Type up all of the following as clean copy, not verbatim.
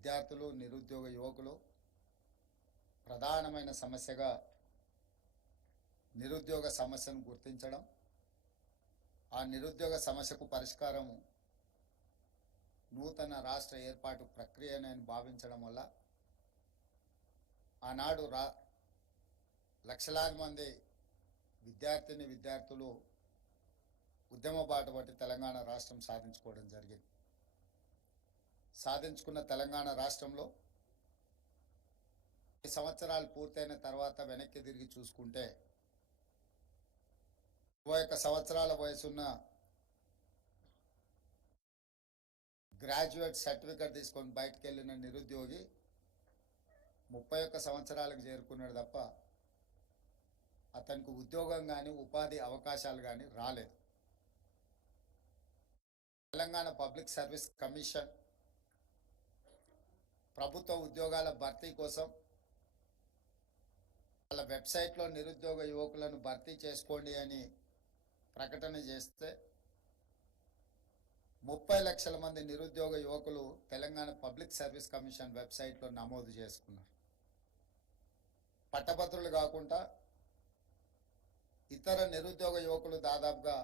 విద్యార్థులు నిరుద్యోగ యువకులు ప్రధానమైన సమస్యగా నిరుద్యోగ సమస్యను గుర్తించడం, ఆ నిరుద్యోగ సమస్యకు పరిష్కారం నూతన రాష్ట్ర ఏర్పాటు ప్రక్రియను భావించడం వల్ల ఆనాడు లక్షలాది మంది విద్యార్థులు ఉద్యమ బాట పట్టి తెలంగాణ రాష్ట్రం సాధించుకోవడం జరిగింది. సాధించుకున్న తెలంగాణ రాష్ట్రంలో 10 సంవత్సరాలు పూర్తయిన తర్వాత వెనక్కి తిరిగి చూసుకుంటే 21 సంవత్సరాల వయసున్న గ్రాడ్యుయేట్ సర్టిఫికేట్ తీసుకొని బయటకు వెళ్ళిన నిరుద్యోగి 31 సంవత్సరాలకు చేరుకున్నాడు తప్ప అతనికి ఉద్యోగం కానీ ఉపాధి అవకాశాలు కానీ రాలేదు. తెలంగాణ పబ్లిక్ సర్వీస్ కమిషన్ ప్రభుత్వ ఉద్యోగాల భర్తీ కోసం వాళ్ళ వెబ్సైట్లో నిరుద్యోగ యువకులను భర్తీ చేసుకోండి అని ప్రకటన చేస్తే 30 లక్షల మంది నిరుద్యోగ యువకులు తెలంగాణ పబ్లిక్ సర్వీస్ కమిషన్ వెబ్సైట్లో నమోదు చేసుకున్నారు. పట్టభద్రులు కాకుండా ఇతర నిరుద్యోగ యువకులు దాదాపుగా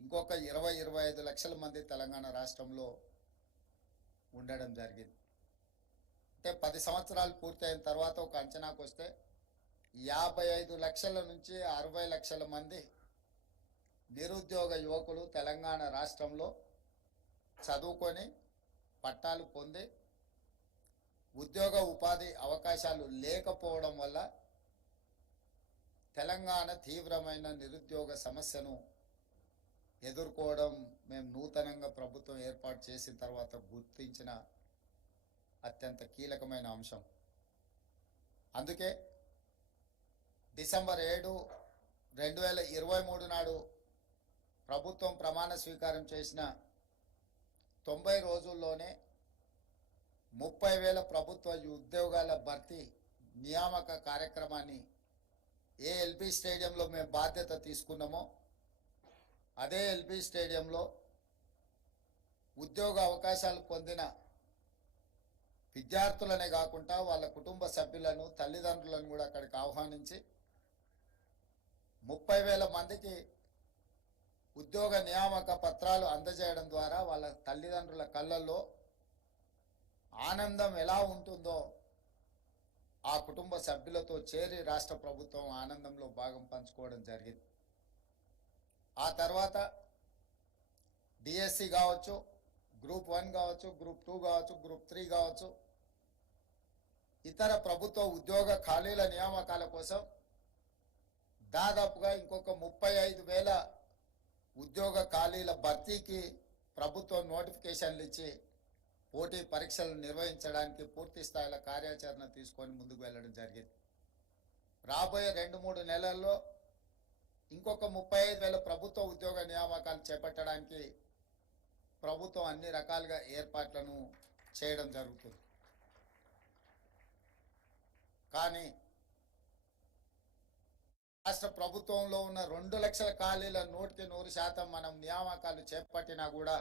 ఇంకొక 20-25 లక్షల మంది తెలంగాణ రాష్ట్రంలో ఉండడం జరిగింది. అంటే 10 సంవత్సరాలు పూర్తయిన తర్వాత ఒక అంచనాకు వస్తే 55 లక్షల నుంచి 60 లక్షల మంది నిరుద్యోగ యువకులు తెలంగాణ రాష్ట్రంలో చదువుకొని పట్టాలు పొంది ఉద్యోగ ఉపాధి అవకాశాలు లేకపోవడం వల్ల తెలంగాణ తీవ్రమైన నిరుద్యోగ సమస్యను ఎదుర్కోవడం మేము నూతనంగా ప్రభుత్వం ఏర్పాటు చేసిన తర్వాత గుర్తించిన అత్యంత కీలకమైన అంశం. అందుకే డిసెంబర్ 7, 2023 నాడు ప్రభుత్వం ప్రమాణ స్వీకారం చేసిన 90 రోజుల్లోనే 30,000 ప్రభుత్వ ఉద్యోగాల భర్తీ నియామక కార్యక్రమాన్ని ఏ ఎల్బీ స్టేడియంలో మేము బాధ్యత తీసుకున్నామో అదే ఎల్బీ స్టేడియంలో ఉద్యోగ అవకాశాలు పొందిన విద్యార్థులనే కాకుండా వాళ్ళ కుటుంబ సభ్యులను తల్లిదండ్రులను కూడా అక్కడికి ఆహ్వానించి 30,000 మందికి ఉద్యోగ నియామక పత్రాలు అందజేయడం ద్వారా వాళ్ళ తల్లిదండ్రుల కళ్ళల్లో ఆనందం ఎలా ఉంటుందో ఆ కుటుంబ సభ్యులతో చేరి రాష్ట్ర ప్రభుత్వం ఆనందంలో భాగం పంచుకోవడం జరిగింది. ఆ తర్వాత డిఎస్సి కావచ్చు, గ్రూప్ 1 కావచ్చు, గ్రూప్ 2 కావచ్చు, గ్రూప్ 3 కావచ్చు, ఇతర ప్రభుత్వ ఉద్యోగ ఖాళీల నియామకాల కోసం దాదాపుగా ఇంకొక 35,000 ఉద్యోగ ఖాళీల భర్తీకి ప్రభుత్వం నోటిఫికేషన్లు ఇచ్చి పోటీ పరీక్షలు నిర్వహించడానికి పూర్తి స్థాయిలో కార్యాచరణ తీసుకొని ముందుకు వెళ్ళడం జరిగింది. రాబోయే 2-3 నెలల్లో ఇంకొక 35,000 ప్రభుత్వ ఉద్యోగ నియామకాలు చేపట్టడానికి ప్రభుత్వం అన్ని రకాలుగా ఏర్పాట్లను చేయడం జరుగుతుంది. కానీ రాష్ట్ర ప్రభుత్వంలో ఉన్న 2 లక్షల ఖాళీల 100% మనం నియామకాలు చేపట్టినా కూడా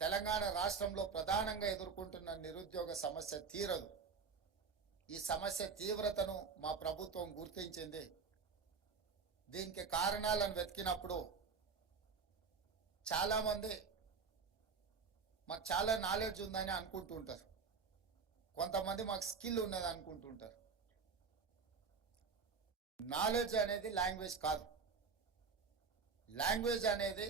తెలంగాణ రాష్ట్రంలో ప్రధానంగా ఎదుర్కొంటున్న నిరుద్యోగ సమస్య తీరదు. ఈ సమస్య తీవ్రతను మా ప్రభుత్వం గుర్తించింది. దీనికి కారణాలను వెతికినప్పుడు చాలామంది మాకు చాలా నాలెడ్జ్ ఉందని అనుకుంటుంటారు, కొంతమంది మాకు స్కిల్ ఉన్నది అనుకుంటుంటారు. నాలెడ్జ్ అనేది లాంగ్వేజ్ కాదు. లాంగ్వేజ్ అనేది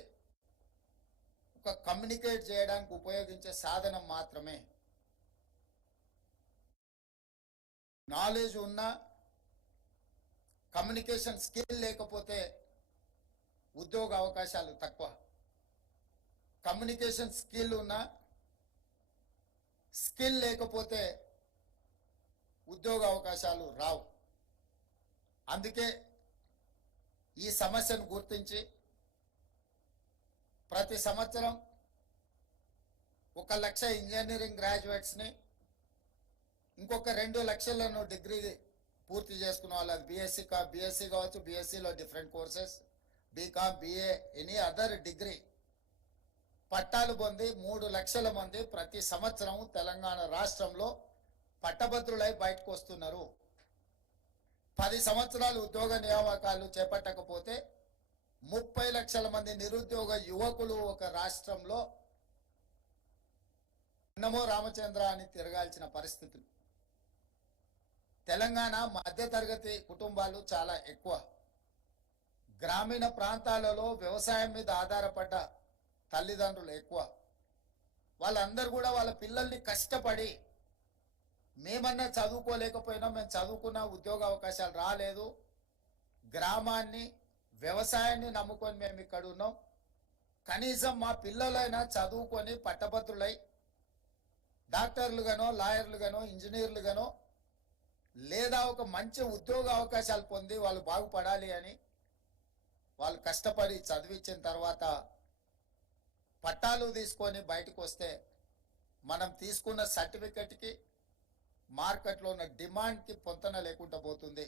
ఒక కమ్యూనికేట్ చేయడానికి ఉపయోగించే సాధనం మాత్రమే. నాలెడ్జ్ ఉన్నా కమ్యూనికేషన్ స్కిల్ లేకపోతే ఉద్యోగ అవకాశాలు తక్కువ. కమ్యూనికేషన్ స్కిల్ ఉన్నా స్కిల్ లేకపోతే ఉద్యోగ అవకాశాలు రావు. అందుకే ఈ సమస్యను గుర్తించి ప్రతి సంవత్సరం 1 లక్ష ఇంజనీరింగ్ గ్రాడ్యుయేట్స్ని, ఇంకొక 2 లక్షలను డిగ్రీ పూర్తి చేసుకున్న వాళ్ళు, అది బీఎస్సీ కావచ్చు, బీఎస్సీలో different courses, BCom, BA, any other degree పట్టాలు పొంది 3 లక్షల మంది ప్రతి సంవత్సరం తెలంగాణ రాష్ట్రంలో పట్టభద్రులై బయటకు వస్తున్నారు. 10 సంవత్సరాలు ఉద్యోగ నియామకాలు చేపట్టకపోతే 30 లక్షల మంది నిరుద్యోగ యువకులు ఒక రాష్ట్రంలో నమో రామచంద్ర అని తిరగాల్సిన పరిస్థితులు. తెలంగాణ మధ్యతరగతి కుటుంబాలు చాలా ఎక్కువ. గ్రామీణ ప్రాంతాలలో వ్యవసాయం మీద ఆధారపడ్డ తల్లిదండ్రులు ఎక్కువ. వాళ్ళందరూ కూడా వాళ్ళ పిల్లల్ని కష్టపడి, మేమన్నా చదువుకోలేకపోయినా మేము చదువుకున్న ఉద్యోగ అవకాశాలు రాలేదు, గ్రామాన్ని వ్యవసాయాన్ని నమ్ముకొని మేము ఇక్కడ ఉన్నాం, కనీసం మా పిల్లలైనా చదువుకొని పట్టభద్రులై డాక్టర్లుగానో లాయర్లుగానో ఇంజనీర్లుగానో లేదా ఒక మంచి ఉద్యోగ అవకాశాలు పొంది వాళ్ళు బాగుపడాలి అని వాళ్ళు కష్టపడి చదివించిన తర్వాత పట్టాలు తీసుకొని బయటకు వస్తే మనం తీసుకున్న సర్టిఫికెట్కి మార్కెట్లో ఉన్న డిమాండ్కి పొంతన లేకుండా పోతుంది.